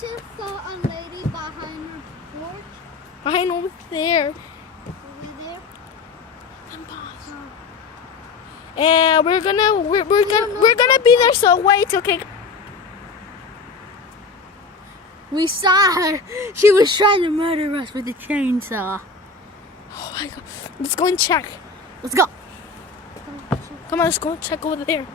just saw a lady behind her porch. Behind over there. Over there. And we're gonna be there. So wait, okay. We saw her. She was trying to murder us with a chainsaw. Oh my god. Let's go and check. Let's go. Come on, let's go and check over there.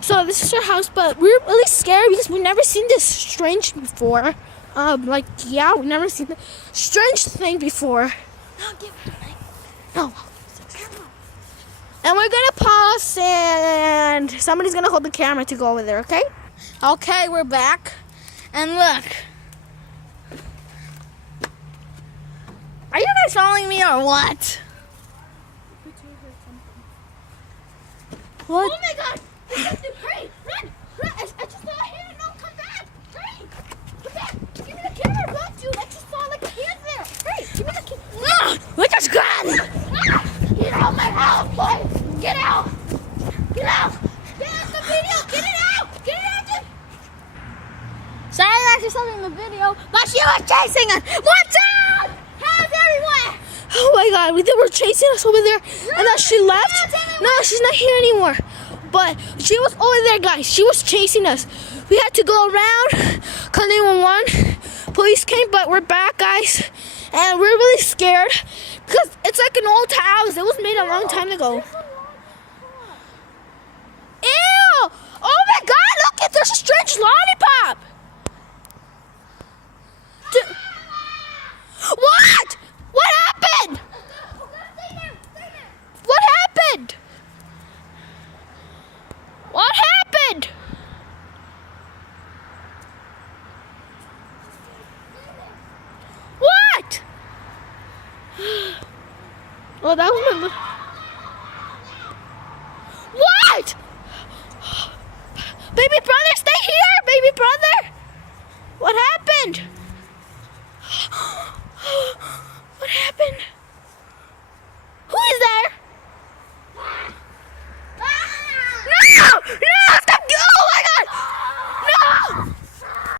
So this is our house, but we're really scared because we've never seen this strange before. We've never seen the strange thing before. No, give it to me. No. And we're gonna pause, and somebody's gonna hold the camera to go over there, okay? Okay, we're back. And look. Are you guys following me or what? What? Oh my god! Hurry! Run! Run! I just saw a hair! No, come back! Hurry! Come back! Give me the camera! Run, dude! I just saw like a hair there! Hurry! Give me the camera! No! We just got it! Get out of my house, boy! Get out! Get out! Get out the video! Get it out! Get it out! Dude. Sorry that she saw me in the video, but she was chasing us! Watch out! How's everyone? Oh my god, they were chasing us over there, and then she left. No, she's not here anymore. But she was over there, guys. She was chasing us. We had to go around, call 911. Police came, but we're back, guys. And we're really scared because it's like an old house. It was made a long time ago. Ew! Oh my god, look, there's a strange lollipop. What? What happened? What happened? What happened? What? Oh, that was my... What? Baby brother, stay here, baby brother. What happened?